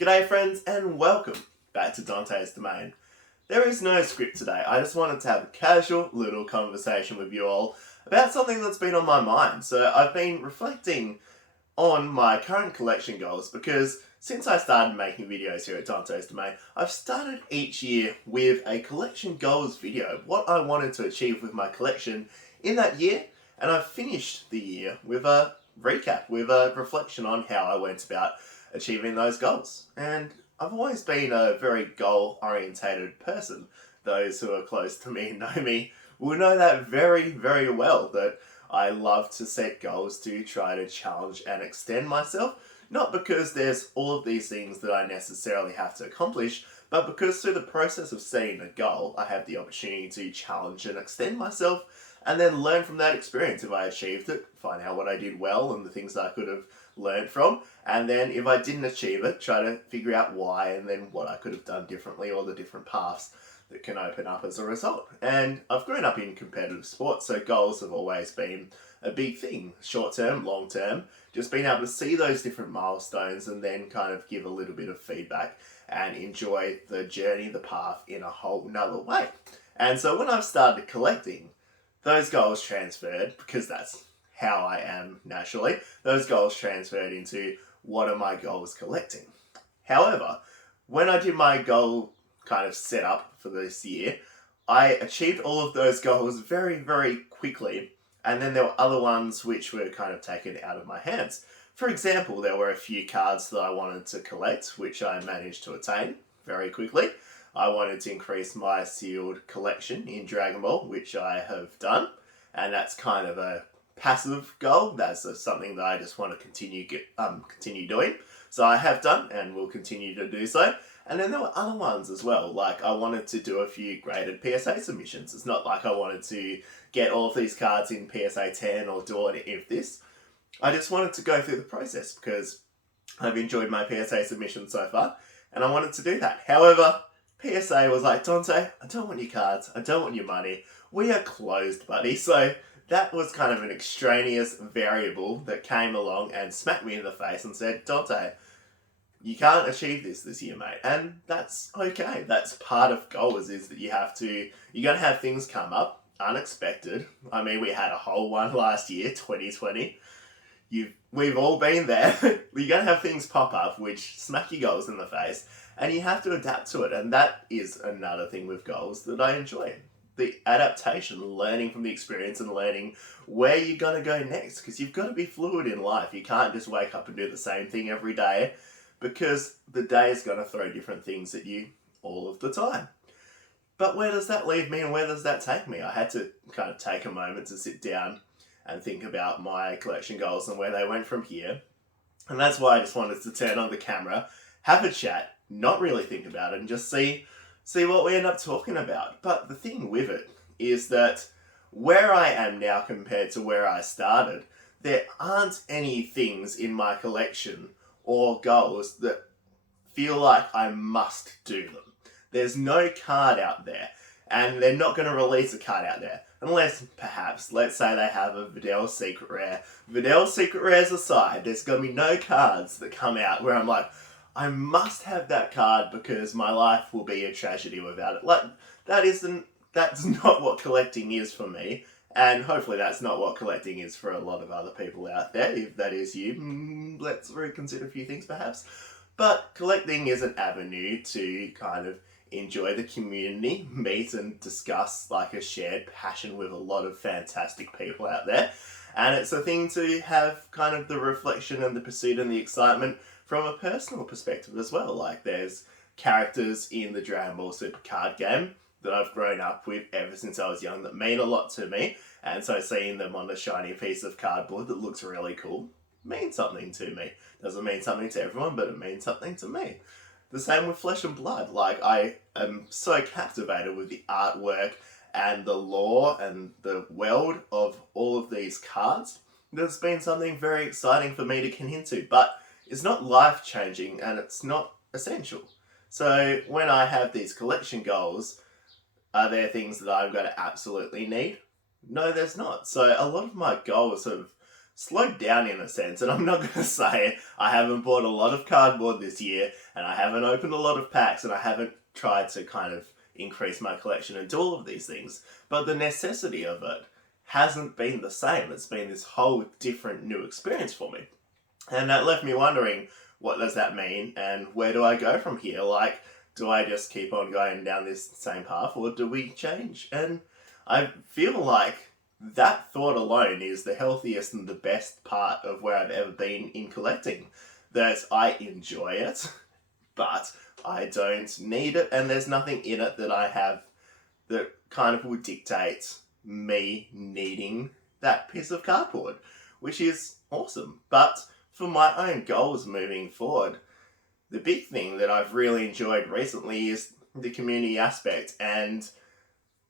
G'day friends and welcome back to Dante's Domain. There is no script today, I just wanted to have a casual little conversation with you all about something that's been on my mind. So I've been reflecting on my current collection goals because since I started making videos here at Dante's Domain, I've started each year with a collection goals video, what I wanted to achieve with my collection in that year, and I've finished the year with a recap, with a reflection on how I went about achieving those goals. And I've always been a very goal-orientated person. Those who are close to me and know me will know that very, very well, that I love to set goals to try to challenge and extend myself, not because there's all of these things that I necessarily have to accomplish, but because through the process of setting a goal, I have the opportunity to challenge and extend myself, and then learn from that experience. If I achieved it, find out what I did well and the things that I could have learned from, and then if I didn't achieve it, try to figure out why and then what I could have done differently or the different paths that can open up as a result. And I've grown up in competitive sports, so goals have always been a big thing. Short term, long term, just being able to see those different milestones and then kind of give a little bit of feedback and enjoy the journey, the path in a whole nother way. And so when I've started collecting, those goals transferred, because that's how I am naturally, those goals transferred into what are my goals collecting. However, when I did my goal kind of set up for this year, I achieved all of those goals very, very quickly, and then there were other ones which were kind of taken out of my hands. For example, there were a few cards that I wanted to collect, which I managed to attain very quickly. I wanted to increase my sealed collection in Dragon Ball, which I have done, and that's kind of a passive goal. That's something that I just want to continue doing. So I have done and will continue to do so. And then there were other ones as well, like I wanted to do a few graded PSA submissions. It's not like I wanted to get all of these cards in PSA 10 or do any of this. I just wanted to go through the process because I've enjoyed my PSA submission so far, and I wanted to do that. However, PSA was like, Dante, I don't want your cards, I don't want your money. We are closed, buddy. So that was kind of an extraneous variable that came along and smacked me in the face and said, Dante, you can't achieve this year, mate. And that's okay. That's part of goals, is that you're going to have things come up, unexpected. I mean, we had a whole one last year, 2020. We've all been there. You're going to have things pop up which smack your goals in the face, and you have to adapt to it. And that is another thing with goals that I enjoy. The adaptation, learning from the experience and learning where you're going to go next, because you've got to be fluid in life. You can't just wake up and do the same thing every day, because the day is going to throw different things at you all of the time. But where does that leave me and where does that take me? I had to kind of take a moment to sit down and think about my collection goals and where they went from here. And that's why I just wanted to turn on the camera, have a chat, not really think about it, and just see what we end up talking about. But the thing with it is that where I am now compared to where I started, there aren't any things in my collection or goals that feel like I must do them. There's no card out there, and they're not going to release a card out there unless, perhaps, let's say they have a Videl Secret Rare. Videl Secret Rares aside, there's going to be no cards that come out where I'm like, I must have that card because my life will be a tragedy without it. Like, that's not what collecting is for me. And hopefully that's not what collecting is for a lot of other people out there. If that is you, let's reconsider a few things perhaps. But collecting is an avenue to kind of enjoy the community, meet and discuss like a shared passion with a lot of fantastic people out there. And it's a thing to have kind of the reflection and the pursuit and the excitement from a personal perspective as well. Like there's characters in the Dragon Ball Super card game that I've grown up with ever since I was young that mean a lot to me. And so seeing them on a shiny piece of cardboard that looks really cool means something to me. Doesn't mean something to everyone, but it means something to me. The same with Flesh and Blood. Like, I am so captivated with the artwork and the lore and the world of all of these cards. There's been something very exciting for me to get into, but it's not life-changing and it's not essential. So when I have these collection goals, are there things that I'm going to absolutely need? No, there's not. So a lot of my goals have slowed down in a sense, and I'm not going to say I haven't bought a lot of cardboard this year, and I haven't opened a lot of packs, and I haven't tried to kind of increase my collection and do all of these things, but the necessity of it hasn't been the same. It's been this whole different new experience for me. And that left me wondering, what does that mean, and where do I go from here? Like, do I just keep on going down this same path, or do we change? And I feel like that thought alone is the healthiest and the best part of where I've ever been in collecting. That I enjoy it, but I don't need it, and there's nothing in it that I have that kind of would dictate me needing that piece of cardboard, which is awesome. But for my own goals moving forward, the big thing that I've really enjoyed recently is the community aspect and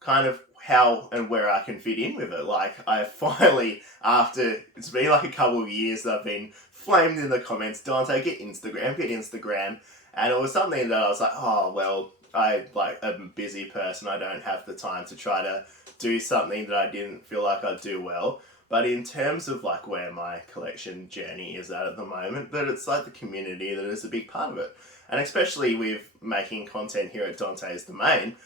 kind of how and where I can fit in with it. Like, I finally, after, it's been like a couple of years that I've been flamed in the comments, Dante, get Instagram. And it was something that I was like, oh, well, I'm a busy person. I don't have the time to try to do something that I didn't feel like I'd do well. But in terms of like where my collection journey is at the moment, that it's like the community that is a big part of it. And especially with making content here at Dante's Domain,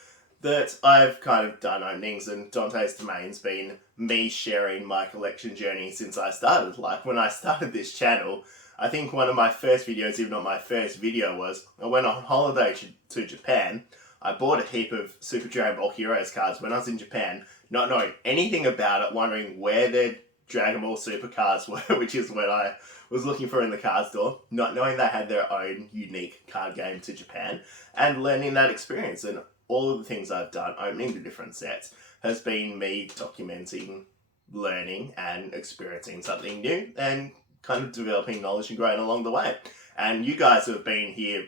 that I've kind of done openings, and Dante's Domain's been me sharing my collection journey since I started. Like, when I started this channel, I think one of my first videos, if not my first video, was I went on holiday to Japan. I bought a heap of Super Dragon Ball Heroes cards when I was in Japan, not knowing anything about it, wondering where their Dragon Ball Super cards were, which is what I was looking for in the card store, not knowing they had their own unique card game to Japan, and learning that experience. And all of the things I've done, opening the different sets, has been me documenting, learning, and experiencing something new, and kind of developing knowledge and growing along the way. And you guys who have been here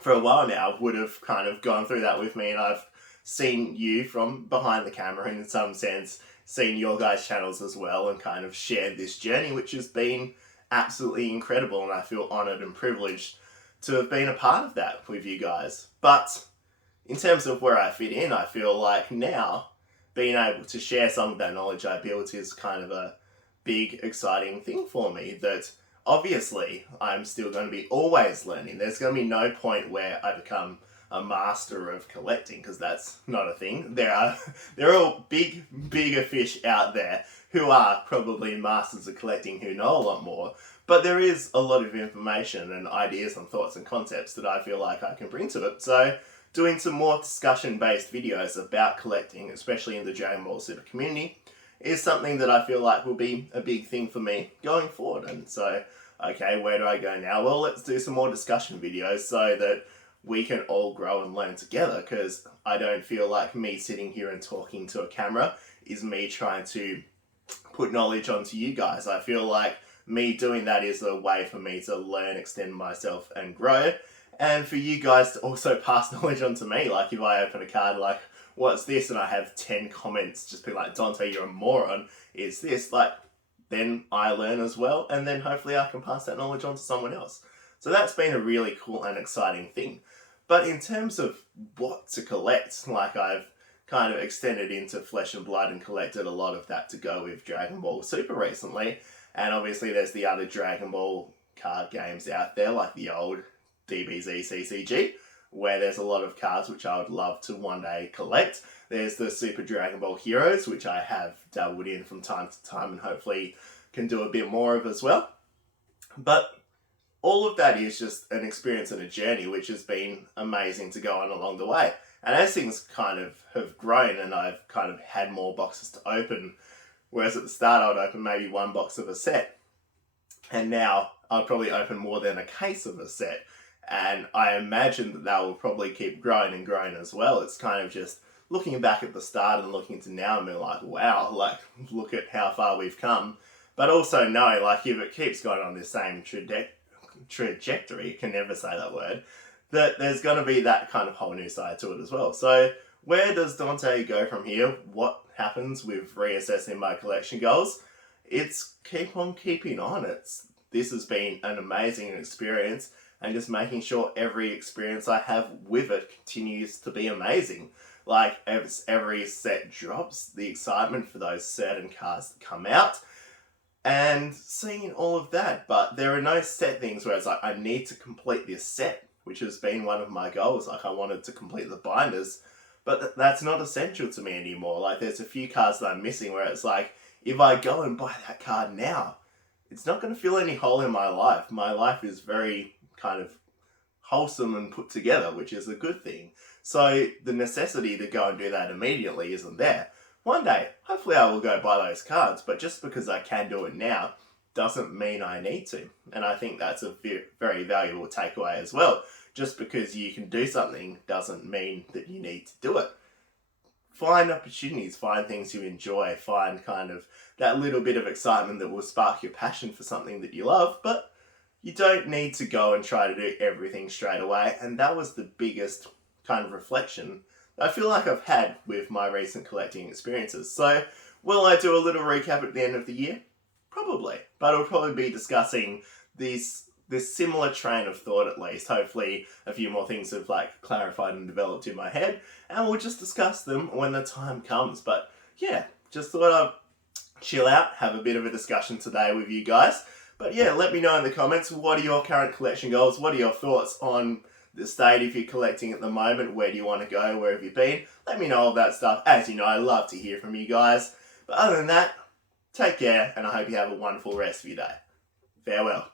for a while now would have kind of gone through that with me, and I've seen you from behind the camera, and in some sense seen your guys' channels as well, and kind of shared this journey, which has been absolutely incredible, and I feel honoured and privileged to have been a part of that with you guys. But in terms of where I fit in, I feel like now being able to share some of that knowledge I built is kind of a big, exciting thing for me. That obviously I'm still going to be always learning. There's going to be no point where I become a master of collecting, because that's not a thing. There are bigger fish out there who are probably masters of collecting, who know a lot more. But there is a lot of information and ideas and thoughts and concepts that I feel like I can bring to it. So doing some more discussion-based videos about collecting, especially in the Dragon Ball Super community, is something that I feel like will be a big thing for me going forward. And so, okay, where do I go now? Well, let's do some more discussion videos so that we can all grow and learn together, because I don't feel like me sitting here and talking to a camera is me trying to put knowledge onto you guys. I feel like me doing that is a way for me to learn, extend myself, and grow. And for you guys to also pass knowledge on to me. Like, if I open a card like, what's this? And I have 10 comments just be like, Dante, you're a moron. Is this? Like, then I learn as well. And then hopefully I can pass that knowledge on to someone else. So that's been a really cool and exciting thing. But in terms of what to collect, like, I've kind of extended into Flesh and Blood and collected a lot of that to go with Dragon Ball Super recently. And obviously there's the other Dragon Ball card games out there, like the old DBZ CCG, where there's a lot of cards which I would love to one day collect. There's the Super Dragon Ball Heroes, which I have dabbled in from time to time and hopefully can do a bit more of as well. But all of that is just an experience and a journey which has been amazing to go on along the way. And as things kind of have grown and I've kind of had more boxes to open, whereas at the start I would open maybe one box of a set, and now I'll probably open more than a case of a set. And I imagine that will probably keep growing and growing as well. It's kind of just looking back at the start and looking to now and being like, wow, like, look at how far we've come. But also know, like, if it keeps going on this same trajectory, can never say that word, that there's going to be that kind of whole new side to it as well. So where does Dante go from here? What happens with reassessing my collection goals? It's keep on keeping on. This has been an amazing experience, and just making sure every experience I have with it continues to be amazing. Like, as every set drops, the excitement for those certain cards that come out, and seeing all of that. But there are no set things where it's like, I need to complete this set, which has been one of my goals. Like, I wanted to complete the binders, but that's not essential to me anymore. Like, there's a few cards that I'm missing where it's like, if I go and buy that card now, it's not going to fill any hole in my life. My life is very kind of wholesome and put together, which is a good thing. So the necessity to go and do that immediately isn't there. One day, hopefully I will go buy those cards, but just because I can do it now doesn't mean I need to. And I think that's a very valuable takeaway as well. Just because you can do something doesn't mean that you need to do it. Find opportunities, find things you enjoy, find kind of that little bit of excitement that will spark your passion for something that you love, but you don't need to go and try to do everything straight away. And that was the biggest kind of reflection I feel like I've had with my recent collecting experiences. So, will I do a little recap at the end of the year? Probably. But I'll probably be discussing this similar train of thought at least. Hopefully a few more things have clarified and developed in my head, and we'll just discuss them when the time comes. But yeah, just thought I'd chill out, have a bit of a discussion today with you guys. But yeah, let me know in the comments, what are your current collection goals? What are your thoughts on the state if you're collecting at the moment? Where do you want to go? Where have you been? Let me know all that stuff. As you know, I love to hear from you guys. But other than that, take care, and I hope you have a wonderful rest of your day. Farewell.